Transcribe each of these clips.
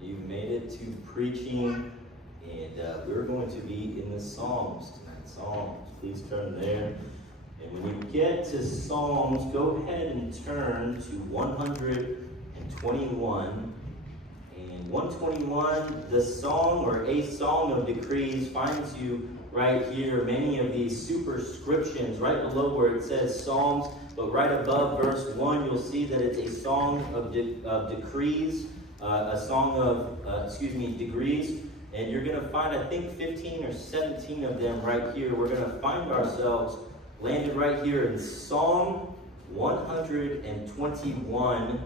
You've made it to preaching, and we're going to be in the Psalms tonight. Psalms, please turn there. And when you get to Psalms, go ahead and turn to 121. And 121, the song or a song of decrees finds you right here. Many of these superscriptions right below where it says Psalms, but right above verse 1, you'll see that it's a song of decrees, a song of, degrees. And you're going to find, I think, 15 or 17 of them right here. We're going to find ourselves landed right here in Psalm 121.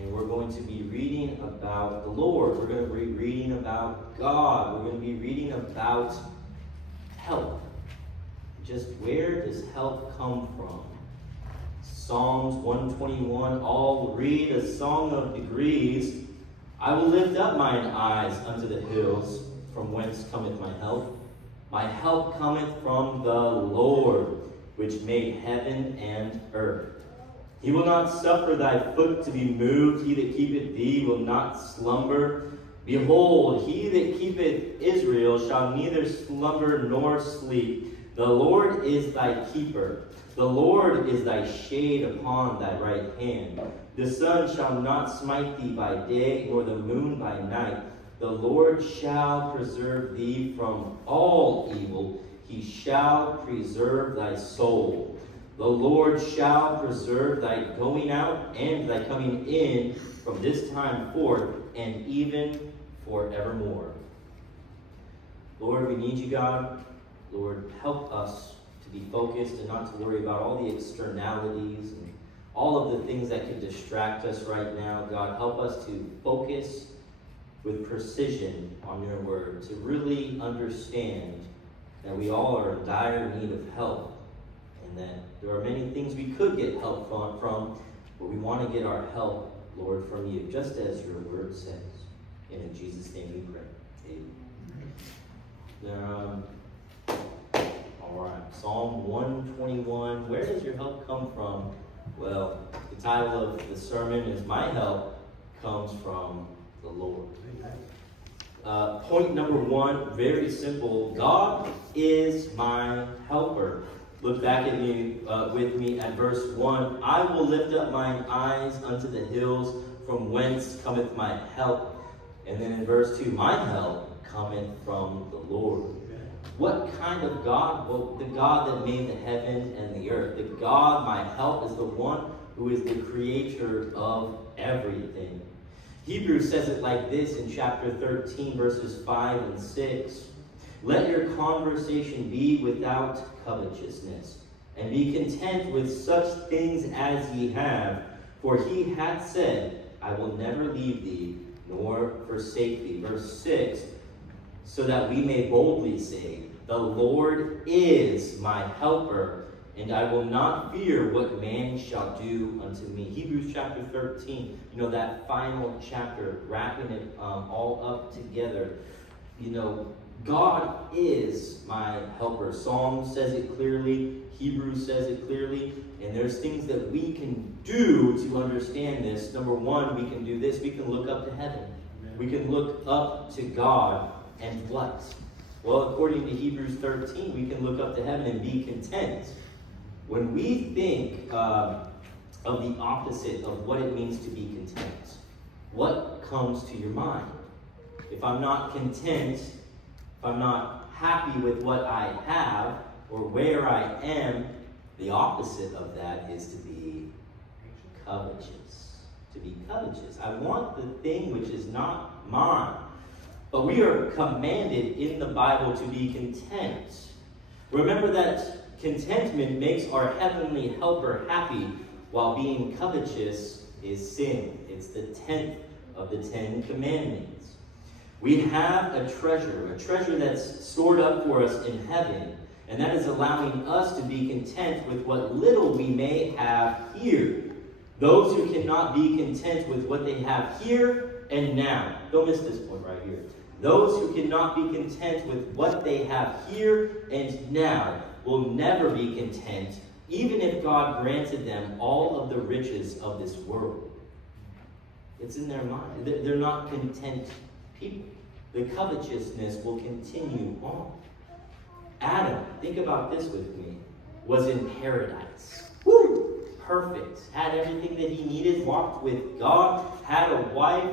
And we're going to be reading about the Lord. We're going to be reading about God. We're going to be reading about help. Just where does help come from? Psalms 121, all read a song of degrees. I will lift up mine eyes unto the hills, from whence cometh my help. My help cometh from the Lord, which made heaven and earth. He will not suffer thy foot to be moved. He that keepeth thee will not slumber. Behold, he that keepeth Israel shall neither slumber nor sleep. The Lord is thy keeper. The Lord is thy shade upon thy right hand. The sun shall not smite thee by day, nor the moon by night. The Lord shall preserve thee from all evil. He shall preserve thy soul. The Lord shall preserve thy going out and thy coming in from this time forth and even forevermore. Lord, we need you, God. Lord, help us to be focused and not to worry about all the externalities and all of the things that could distract us right now. God, help us to focus with precision on your word, to really understand that we all are in dire need of help, and that there are many things we could get help from, but we want to get our help, Lord, from you, just as your word says. And in Jesus' name we pray. Amen. All right, Psalm 121. Where does your help come from? Well, the title of the sermon is My Help Comes from the Lord. Point number one, very simple. God is my helper. Look back at me with me at verse 1. I will lift up mine eyes unto the hills, from whence cometh my help. And then in verse 2, my help cometh from the Lord. What kind of God? Well, the God that made the heaven and the earth. The God, my help, is the one who is the creator of everything. Hebrews says it like this in chapter 13, verses 5 and 6. Let your conversation be without covetousness, and be content with such things as ye have. For he hath said, I will never leave thee, nor forsake thee. Verse 6, so that we may boldly say, the Lord is my helper, and I will not fear what man shall do unto me. Hebrews chapter 13, that final chapter, wrapping it all up together. God is my helper. Psalm says it clearly. Hebrews says it clearly. And there's things that we can do to understand this. Number one, we can do this. We can look up to heaven. Amen. We can look up to God and what? Well, according to Hebrews 13, we can look up to heaven and be content. When we think of the opposite of what it means to be content, what comes to your mind? If I'm not content, if I'm not happy with what I have or where I am, the opposite of that is to be covetous. To be covetous. I want the thing which is not mine. But we are commanded in the Bible to be content. Remember that contentment makes our heavenly helper happy, while being covetous is sin. It's the 10th of the 10 commandments. We have a treasure that's stored up for us in heaven, and that is allowing us to be content with what little we may have here. Those who cannot be content with what they have here and now. Don't miss this point right here. Those who cannot be content with what they have here and now will never be content, even if God granted them all of the riches of this world. It's in their mind. They're not content people. The covetousness will continue on. Adam, think about this with me, was in paradise. Woo! Perfect. Had everything that he needed, walked with God, had a wife,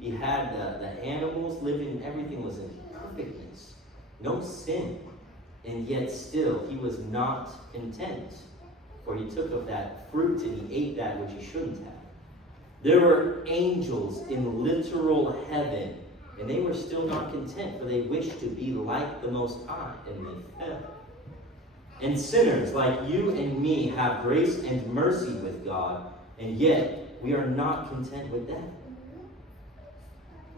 he had the animals living, everything was in perfectness. No sin. And yet still, he was not content. For he took of that fruit and he ate that which he shouldn't have. There were angels in literal heaven, and they were still not content, for they wished to be like the Most High, and they fell. And sinners like you and me have grace and mercy with God, and yet we are not content with that.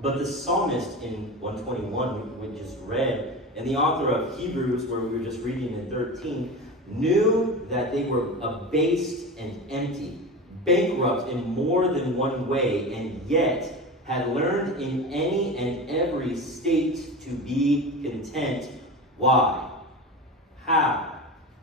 But the psalmist in 121, we just read, and the author of Hebrews, where we were just reading in 13, knew that they were abased and empty, bankrupt in more than one way, and yet had learned in any and every state to be content. Why? How?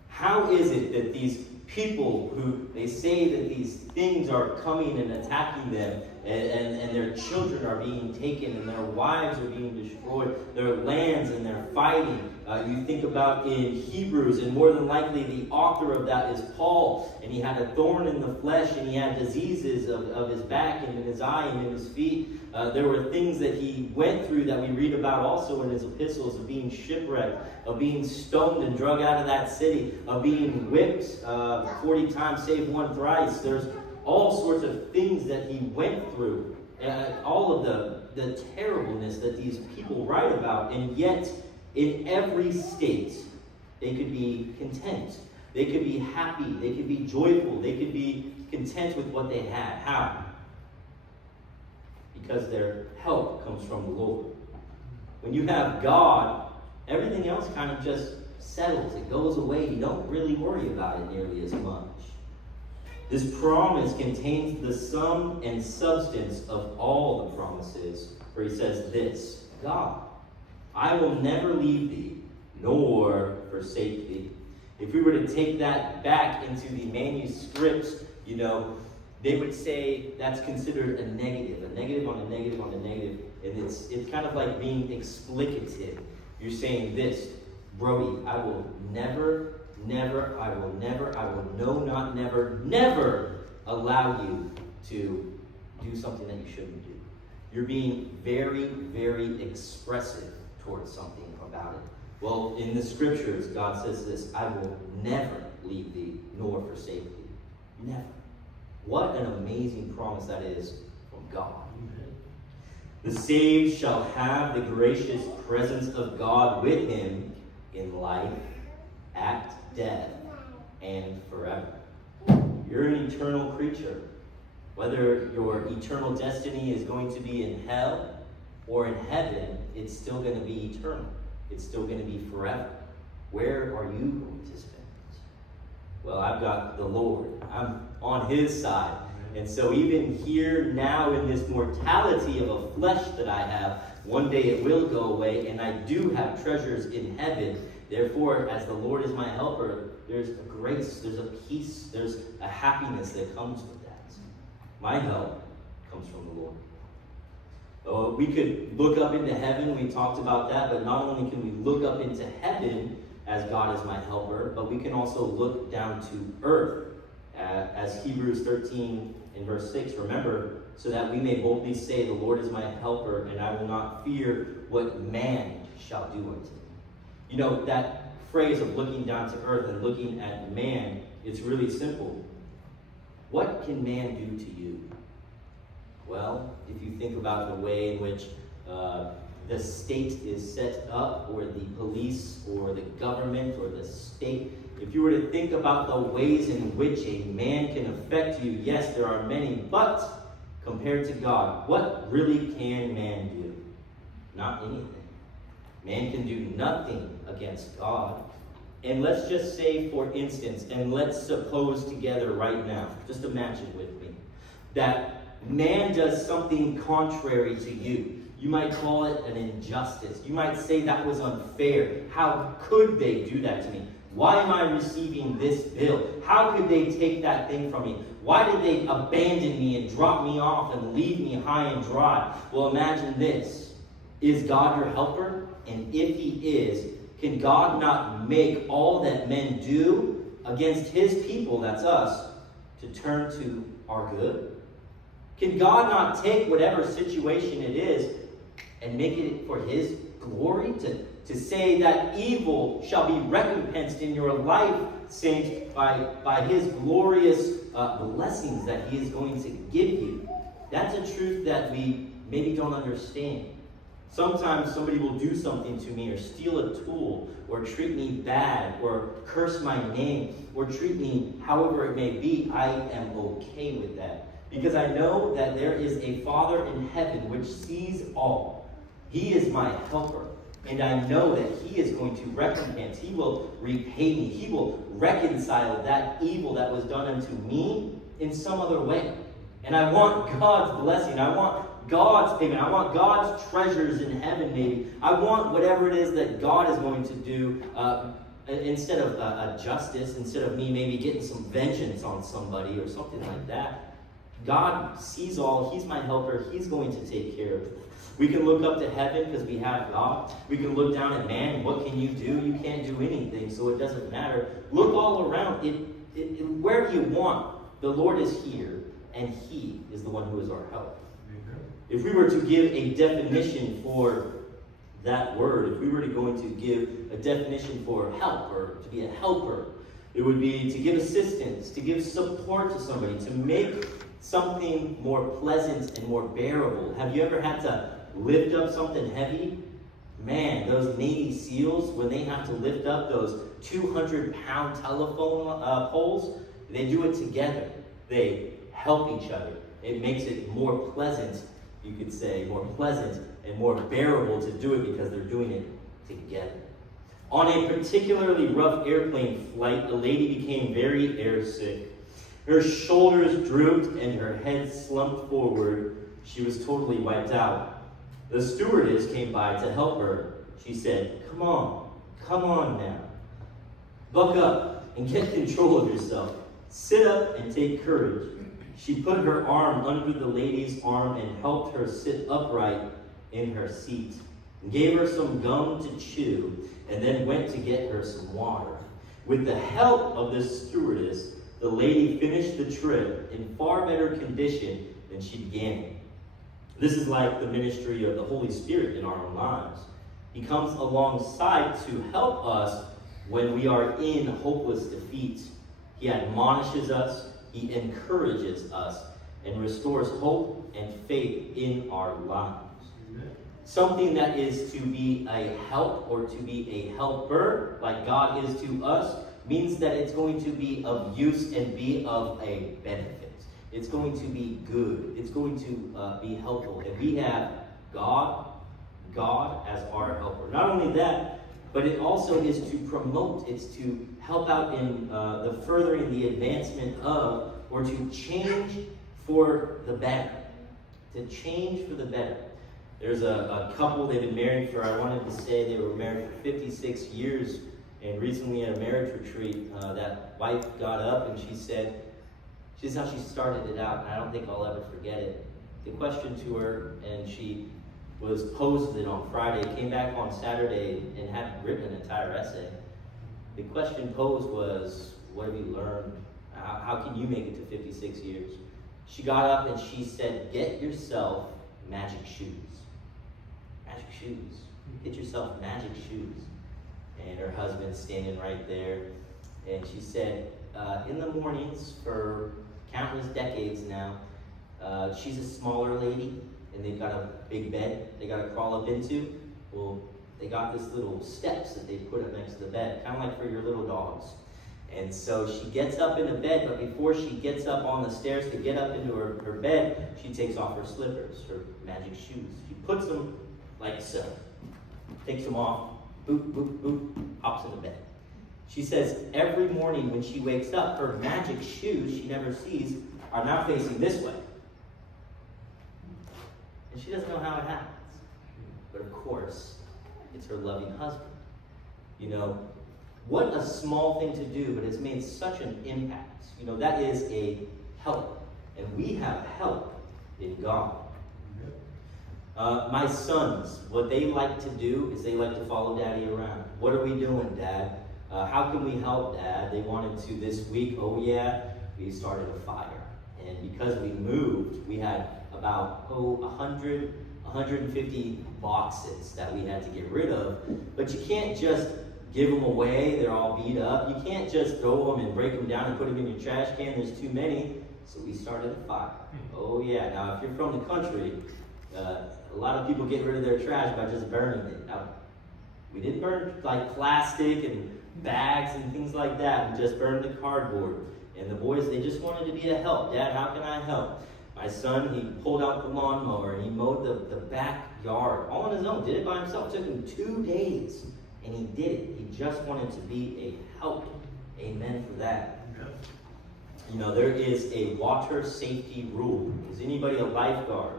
How is it that these people who they say that these things are coming and attacking them, and their children are being taken, and their wives are being destroyed, their lands, and they're fighting? You think about in Hebrews, and more than likely the author of that is Paul, and he had a thorn in the flesh, and he had diseases of his back and in his eye and in his feet. There were things that he went through that we read about also in his epistles, of being shipwrecked, of being stoned and drug out of that city, of being whipped 40 times, save one thrice. There's all sorts of things that he went through, all of the terribleness that these people write about, and yet in every state they could be content. They could be happy. They could be joyful. They could be content with what they had. How? Because their help comes from the Lord. When you have God, everything else kind of just settles. It goes away. You don't really worry about it nearly as much. This promise contains the sum and substance of all the promises, where he says this: God, I will never leave thee, nor forsake thee. If we were to take that back into the manuscripts, they would say that's considered a negative on a negative on a negative. And it's kind of like being explicative. You're saying this: Brody, I will never allow you to do something that you shouldn't do. You're being very, very expressive towards something about it. Well, in the scriptures, God says this: I will never leave thee nor forsake thee. Never. What an amazing promise that is from God. The saved shall have the gracious presence of God with him in life, at death, and forever. You're an eternal creature. Whether your eternal destiny is going to be in hell or in heaven, it's still going to be eternal. It's still going to be forever. Where are you going to spend it? Well, I've got the Lord. I'm on his side. And so even here now in this mortality of a flesh that I have, one day it will go away, and I do have treasures in heaven. Therefore, as the Lord is my helper, there's a grace, there's a peace, there's a happiness that comes with that. My help comes from the Lord. We could look up into heaven. We talked about that, but not only can we look up into heaven as God is my helper, but we can also look down to earth. As Hebrews 13 in verse 6, remember, so that we may boldly say, the Lord is my helper, and I will not fear what man shall do unto me. That phrase of looking down to earth and looking at man, it's really simple. What can man do to you? Well, if you think about the way in which the state is set up, or the police, or the government, or the state, if you were to think about the ways in which a man can affect you, yes, there are many, but compared to God, what really can man do? Not anything. Man can do nothing against God. And let's just say, for instance, and let's suppose together right now, just imagine with me, that man does something contrary to you. You might call it an injustice. You might say that was unfair. How could they do that to me? Why am I receiving this bill? How could they take that thing from me? Why did they abandon me and drop me off and leave me high and dry? Well, imagine this. Is God your helper? And if he is, can God not make all that men do against his people, that's us, to turn to our good? Can God not take whatever situation it is and make it for his glory? To say that evil shall be recompensed in your life, saints, by his glorious blessings that he is going to give you. That's a truth that we maybe don't understand. Sometimes somebody will do something to me, or steal a tool, or treat me bad, or curse my name, or treat me however it may be. I am okay with that, because I know that there is a Father in heaven which sees all. He is my helper, and I know that he is going to recompense. He will repay me. He will reconcile that evil that was done unto me in some other way. And I want God's blessing. I want God's payment. I want God's treasures in heaven, maybe. I want whatever it is that God is going to do instead of a justice, instead of me maybe getting some vengeance on somebody or something like that. God sees all. He's my helper. He's going to take care of it. We can look up to heaven because we have God. We can look down at man. What can you do? You can't do anything, so it doesn't matter. Look all around. Where you want, the Lord is here, and he is the one who is our help. If we were to give a definition for that word, if we were going to give a definition for help, or to be a helper, it would be to give assistance, to give support to somebody, to make something more pleasant and more bearable. Have you ever had to lift up something heavy? Man, those Navy SEALs, when they have to lift up those 200-pound telephone poles, they do it together. They help each other. It makes it more pleasant, you could say, more pleasant and more bearable to do it because they're doing it together. On a particularly rough airplane flight, a lady became very airsick. Her shoulders drooped and her head slumped forward. She was totally wiped out. The stewardess came by to help her. She said, come on now. Buck up and get control of yourself. Sit up and take courage. She put her arm under the lady's arm and helped her sit upright in her seat, and gave her some gum to chew, and then went to get her some water. With the help of this stewardess, the lady finished the trip in far better condition than she began it. This is like the ministry of the Holy Spirit in our own lives. He comes alongside to help us when we are in hopeless defeat. He admonishes us, he encourages us, and restores hope and faith in our lives. Amen. Something that is to be a help or to be a helper, like God is to us, means that it's going to be of use and be of a benefit. It's going to be good. It's going to be helpful. And we have God as our helper. Not only that, but it also is to promote. It's to help out in the furthering the advancement of, or to change for the better. To change for the better. There's a couple, they've been married for, I wanted to say they were married for 56 years. And recently at a marriage retreat, that wife got up and she said, this is how she started it out, and I don't think I'll ever forget it. The question to her, and she was posed it on Friday, came back on Saturday and had written an entire essay. The question posed was, what have you learned? How can you make it to 56 years? She got up and she said, get yourself magic shoes. Magic shoes. Get yourself magic shoes. And her husband's standing right there. And she said, in the mornings for countless decades now, she's a smaller lady, and they've got a big bed they got to crawl up into. Well, they got this little steps that they put up next to the bed, kind of like for your little dogs. And so she gets up in the bed, but before she gets up on the stairs to get up into her bed, she takes off her slippers, her magic shoes. She puts them like so, takes them off, boop, boop, boop, hops in the bed. She says every morning when she wakes up, her magic shoes she never sees are now facing this way. And she doesn't know how it happens. But of course, it's her loving husband. You know, what a small thing to do, but it's made such an impact. You know, that is a help. And we have help in God. My sons, what they like to do is they like to follow Daddy around. What are we doing, Dad? How can we help, Dad? They wanted to this week. Oh, yeah, we started a fire. And because we moved, we had about 100, 150 boxes that we had to get rid of. But you can't just give them away. They're all beat up. You can't just throw them and break them down and put them in your trash can. There's too many. So we started a fire. Oh, yeah. Now, if you're from the country, a lot of people get rid of their trash by just burning it. Now, we didn't burn like plastic and bags and things like that. We just burned the cardboard. And the boys, they just wanted to be a help. Dad, how can I help? My son, he pulled out the lawnmower and he mowed the backyard all on his own. Did it by himself. It took him 2 days. And he did it. He just wanted to be a help. Amen for that. You know, there is a water safety rule. Is anybody a lifeguard?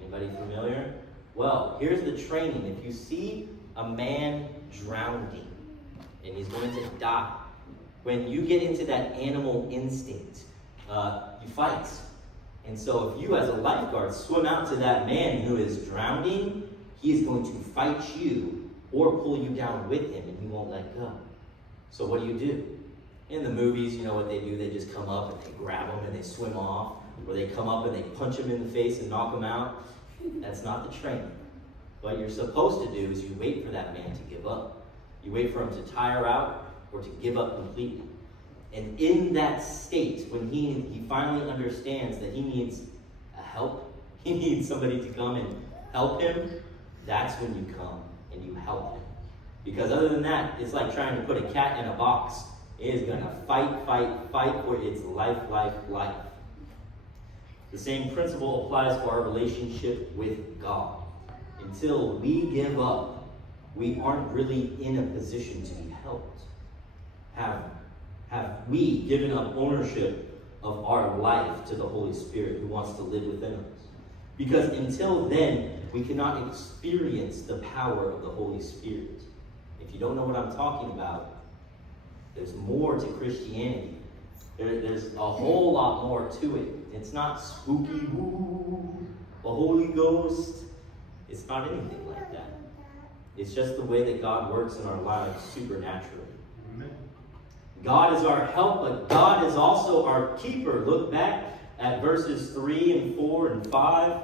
Anybody familiar? Well, here's the training. If you see a man drowning and he's going to die, when you get into that animal instinct, you fight. And so if you as a lifeguard swim out to that man who is drowning, he is going to fight you or pull you down with him and he won't let go. So what do? In the movies, you know what they do? They just come up and they grab him and they swim off. Or they come up and they punch him in the face and knock him out. That's not the training. What you're supposed to do is you wait for that man to give up. You wait for him to tire out or to give up completely. And in that state, when he finally understands that he needs a help, he needs somebody to come and help him, that's when you come and you help him. Because other than that, it's like trying to put a cat in a box. It is going to fight for its life. The same principle applies to our relationship with God. Until we give up, we aren't really in a position to be helped. Have we given up ownership of our life to the Holy Spirit who wants to live within us? Because until then, we cannot experience the power of the Holy Spirit. If you don't know what I'm talking about, there's more to Christianity. There's a whole lot more to it. It's not spooky, woo, the Holy Ghost. It's not anything like that. It's just the way that God works in our lives supernaturally. Amen. God is our help, but God is also our keeper. Look back at verses 3 and 4 and 5.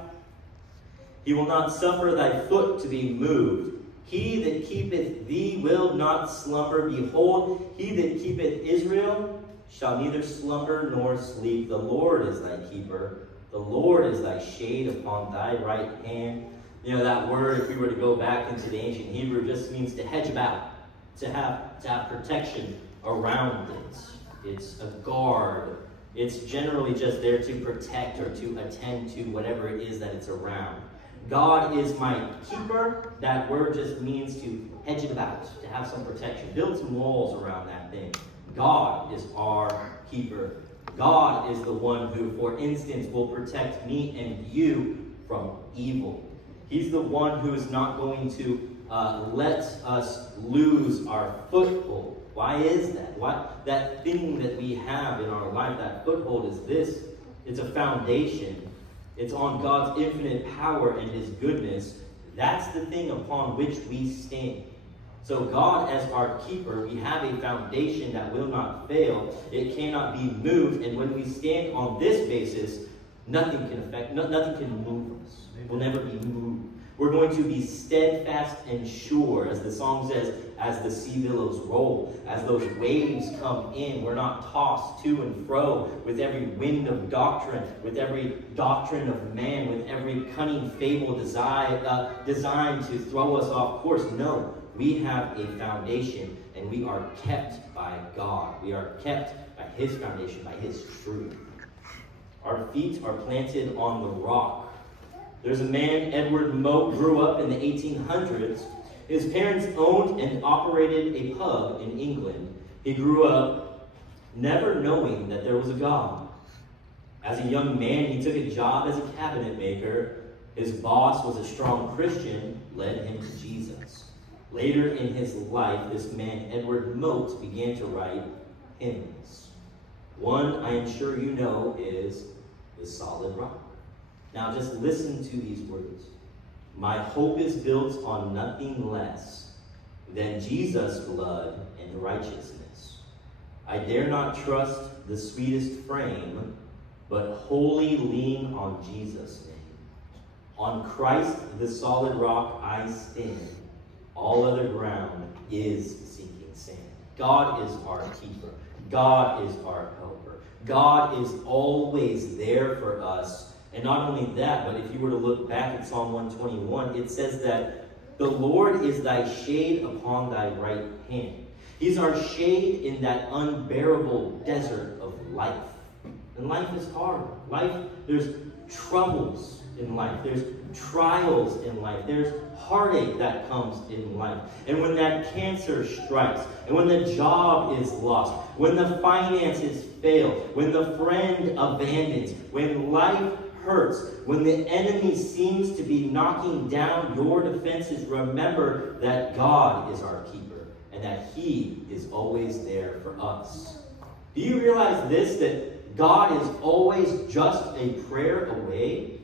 He will not suffer thy foot to be moved. He that keepeth thee will not slumber. Behold, he that keepeth Israel shall neither slumber nor sleep. The Lord is thy keeper. The Lord is thy shade upon thy right hand. You know, that word, if we were to go back into the ancient Hebrew, just means to hedge about, to have protection around it. It's a guard. It's generally just there to protect or to attend to whatever it is that it's around. God is my keeper. That word just means to hedge it about, to have some protection. Build some walls around that thing. God is our keeper. God is the one who, for instance, will protect me and you from evil. He's the one who is not going to let us lose our foothold. Why is that? Why? That thing that we have in our life, that foothold is this. It's a foundation. It's on God's infinite power and his goodness. That's the thing upon which we stand. So God as our keeper, we have a foundation that will not fail. It cannot be moved. And when we stand on this basis, nothing can move us. We'll never be moved. We're going to be steadfast and sure, as the song says, as the sea billows roll, as those waves come in. We're not tossed to and fro with every wind of doctrine, with every doctrine of man, with every cunning fable designed to throw us off course. No, we have a foundation, and we are kept by God. We are kept by his foundation, by his truth. Our feet are planted on the rock. There's a man, Edward Mote, grew up in the 1800s. His parents owned and operated a pub in England. He grew up never knowing that there was a God. As a young man, he took a job as a cabinet maker. His boss was a strong Christian, led him to Jesus. Later in his life, this man, Edward Mote, began to write hymns. One I am sure you know is the solid rock. Now just listen to these words. My hope is built on nothing less than Jesus' blood and righteousness. I dare not trust the sweetest frame, but wholly lean on Jesus' name. On Christ, the solid rock, I stand. All other ground is sinking sand. God is our keeper. God is our helper. God is always there for us. And not only that, but if you were to look back at Psalm 121, it says that the Lord is thy shade upon thy right hand. He's our shade in that unbearable desert of life. And life is hard. There's troubles in life. There's trials in life. There's heartache that comes in life. And when that cancer strikes, and when the job is lost, when the finances fail, when the friend abandons, when life hurts, when the enemy seems to be knocking down your defenses, remember that God is our keeper and that He is always there for us. Do you realize this, that God is always just a prayer away?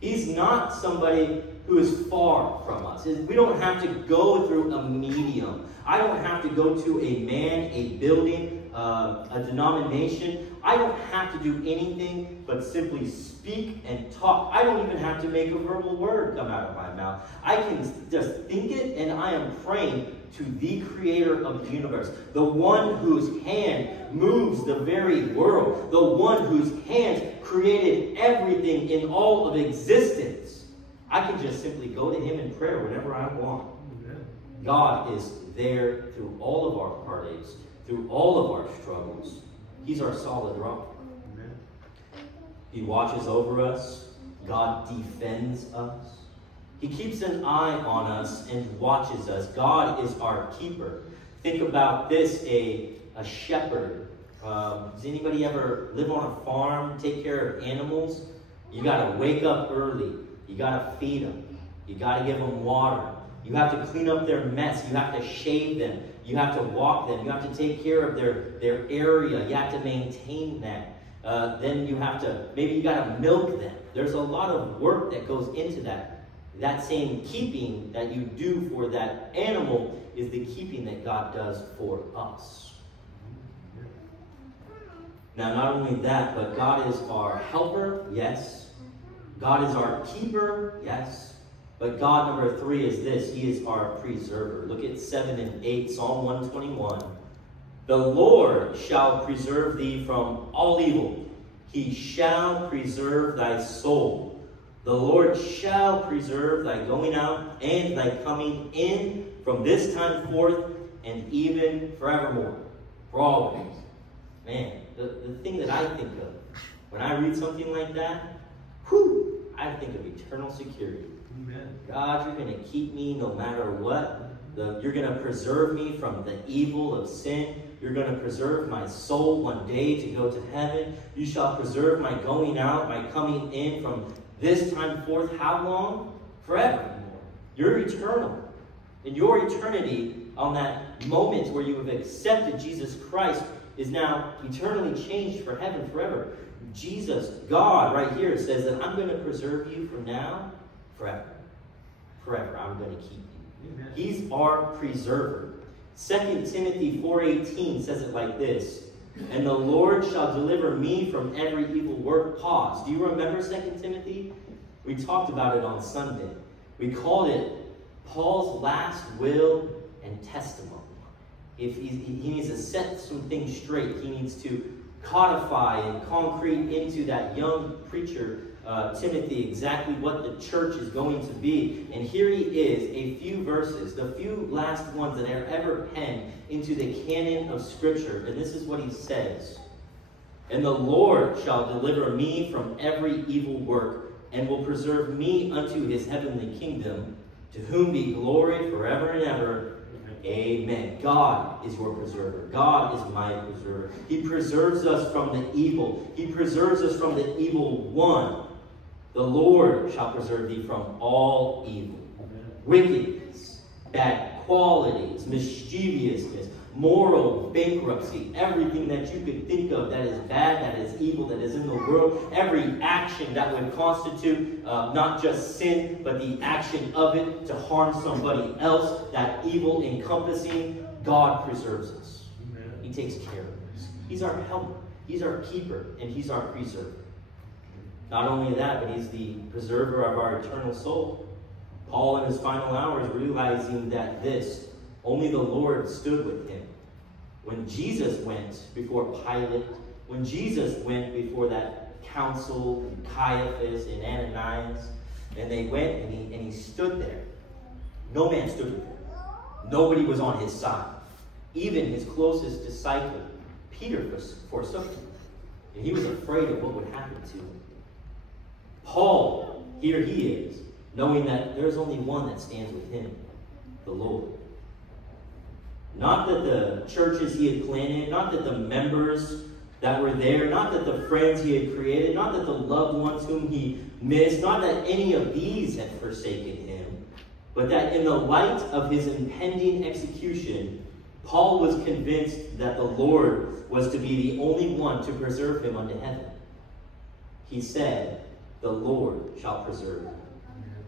He's not somebody who is far from us. We don't have to go through a medium. I don't have to go to a man, a building, a denomination. I don't have to do anything but simply speak and talk. I don't even have to make a verbal word come out of my mouth. I can just think it, and I am praying to the creator of the universe, the one whose hand moves the very world, the one whose hands created everything in all of existence. I can just simply go to Him in prayer whenever I want. Amen. God is there through all of our heartaches, through all of our struggles. He's our solid rock. Amen. He watches over us. God defends us. He keeps an eye on us and watches us. God is our keeper. Think about this, a shepherd. Does anybody ever live on a farm, take care of animals? You got to wake up early. You got to feed them. You got to give them water. You have to clean up their mess. You have to shave them. You have to walk them. You have to take care of their area. You have to maintain that. Then you have to, maybe you got to milk them. There's a lot of work that goes into that. That same keeping that you do for that animal is the keeping that God does for us. Now, not only that, but God is our helper, yes. God is our keeper, yes. But God, number 3, is this. He is our preserver. Look at 7 and 8, Psalm 121. The Lord shall preserve thee from all evil. He shall preserve thy soul. The Lord shall preserve thy going out and thy coming in from this time forth and even forevermore. For always. Man, the thing that I think of when I read something like that, I think of eternal security. Amen. God, you're going to keep me no matter what. You're going to preserve me from the evil of sin. You're going to preserve my soul one day to go to heaven. You shall preserve my going out, my coming in from this time forth. How long? Forever. You're eternal. And your eternity on that moment where you have accepted Jesus Christ is now eternally changed for heaven forever. Jesus, God, right here says that I'm going to preserve you from now forever. Forever, I'm going to keep you. Amen. He's our preserver. 2 Timothy 4:18 says it like this. And the Lord shall deliver me from every evil work. Pause. Do you remember 2 Timothy? We talked about it on Sunday. We called it Paul's last will and testimony. If he needs to set some things straight. He needs to codify and concrete into that young preacher, Timothy, exactly what the church is going to be. And here he is, a few verses, the few last ones that are ever penned into the canon of Scripture. And this is what he says. And the Lord shall deliver me from every evil work, and will preserve me unto his heavenly kingdom, to whom be glory forever and ever. Amen. God is your preserver. God is my preserver. He preserves us from the evil. He preserves us from the evil one. The Lord shall preserve thee from all evil. Amen. Wickedness, bad qualities, mischievousness, moral bankruptcy, everything that you could think of that is bad, that is evil, that is in the world, every action that would constitute not just sin, but the action of it to harm somebody else, that evil encompassing, God preserves us. Amen. He takes care of us. He's our helper, He's our keeper, and He's our preserver. Not only that, but He's the preserver of our eternal soul. Paul, in his final hours, realizing that only the Lord stood with him. When Jesus went before Pilate, when Jesus went before that council, Caiaphas and Ananias, and they went and he stood there. No man stood with him. Nobody was on his side. Even his closest disciple, Peter, forsook him. And he was afraid of what would happen to him. Paul, here he is, knowing that there's only one that stands with him, the Lord. Not that the churches he had planted, not that the members that were there, not that the friends he had created, not that the loved ones whom he missed, not that any of these had forsaken him, but that in the light of his impending execution, Paul was convinced that the Lord was to be the only one to preserve him unto heaven. He said, "The Lord shall preserve me.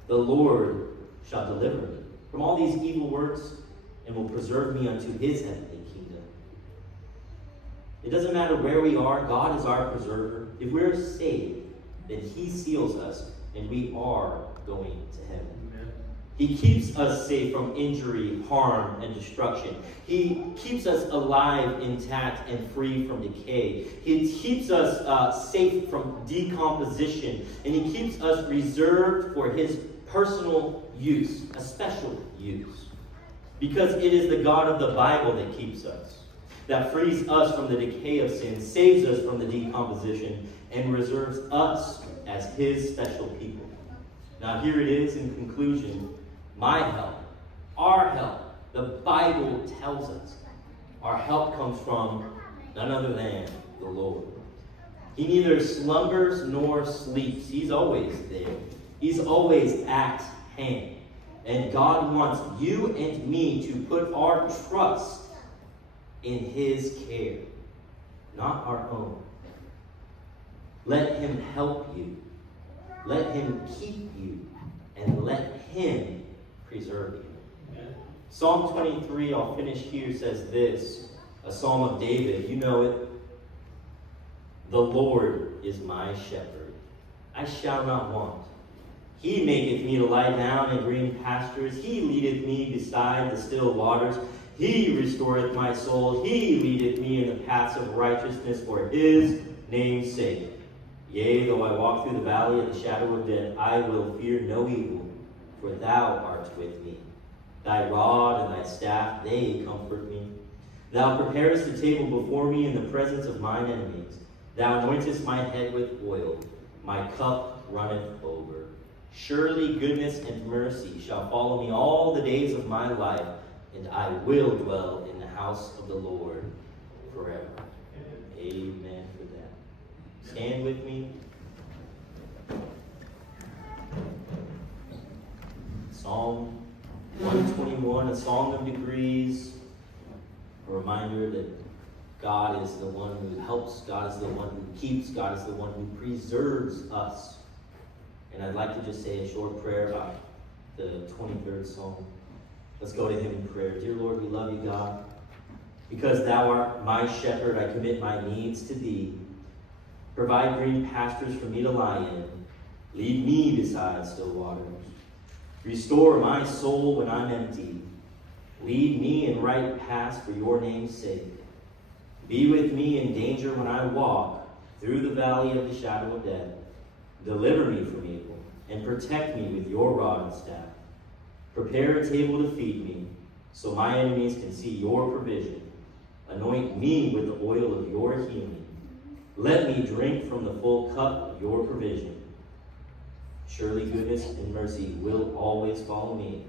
The Lord shall deliver me from all these evil works, and will preserve me unto His heavenly kingdom." It doesn't matter where we are, God is our preserver. If we're saved, then He seals us, and we are going to heaven. Amen. He keeps us safe from injury, harm, and destruction. He keeps us alive, intact, and free from decay. He keeps us safe from decomposition, and He keeps us reserved for His personal use, a special use. Because it is the God of the Bible that keeps us, that frees us from the decay of sin, saves us from the decomposition, and reserves us as His special people. Now here it is in conclusion, my help, our help. The Bible tells us our help comes from none other than the Lord. He neither slumbers nor sleeps. He's always there. He's always at hand. And God wants you and me to put our trust in His care, not our own. Let Him help you. Let Him keep you. And let Him preserve you. Amen. Psalm 23, I'll finish here, says this, a psalm of David. You know it. "The Lord is my shepherd. I shall not want. He maketh me to lie down in green pastures. He leadeth me beside the still waters. He restoreth my soul. He leadeth me in the paths of righteousness for His name's sake. Yea, though I walk through the valley of the shadow of death, I will fear no evil, for Thou art with me. Thy rod and Thy staff, they comfort me. Thou preparest a table before me in the presence of mine enemies. Thou anointest my head with oil. My cup runneth over. Surely goodness and mercy shall follow me all the days of my life, and I will dwell in the house of the Lord forever." Amen for that. Stand with me. Psalm 121, a song of degrees. A reminder that God is the one who helps, God is the one who keeps, God is the one who preserves us. And I'd like to just say a short prayer about the 23rd Psalm. Let's go to Him in prayer. Dear Lord, we love You, God. Because Thou art my shepherd, I commit my needs to Thee. Provide green pastures for me to lie in. Lead me beside still waters. Restore my soul when I'm empty. Lead me in right paths for Your name's sake. Be with me in danger when I walk through the valley of the shadow of death. Deliver me from evil, and protect me with Your rod and staff. Prepare a table to feed me, so my enemies can see Your provision. Anoint me with the oil of Your healing. Let me drink from the full cup of Your provision. Surely goodness and mercy will always follow me,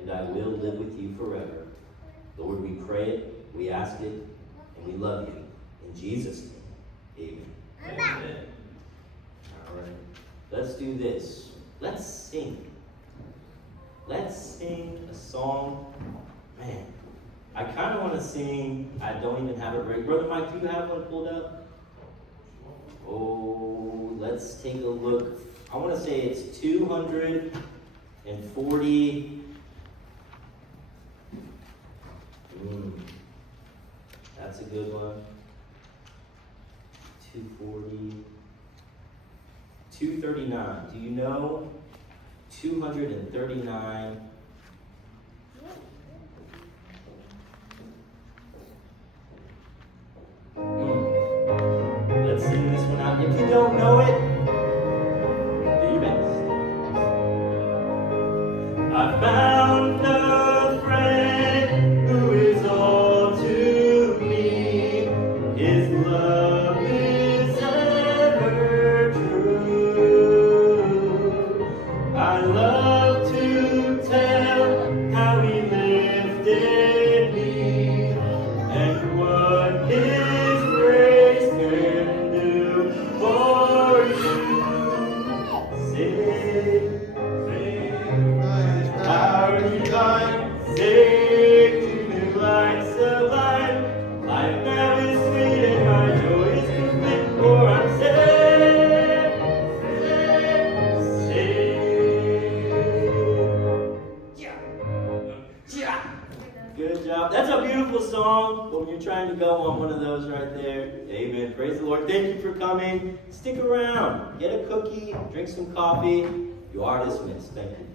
and I will live with You forever. Lord, we pray it, we ask it, and we love You. In Jesus' name, amen. Amen. All right. Let's do this. Let's sing. Let's sing a song. Man, I kind of want to sing, I don't even have it ready. Brother Mike, do you have one pulled up? Oh, let's take a look. I want to say it's 240. That's a good one. 240. 239. Do you know 239? Let's sing this one out. If you don't know it, do your best. I found a friend who is all to me. His love is ever true. I love to tell how he lifted me and what his grace can do for you. Sing, power divine, sing to new light sublime. Life now is sweet and my joy is complete, for I'm saved, saved. Good job. That's a beautiful song when you're trying to go on one of those right there. Amen. Praise the Lord. Thank you for coming. Stick around. Get a cookie, drink some coffee. You are dismissed. Thank you.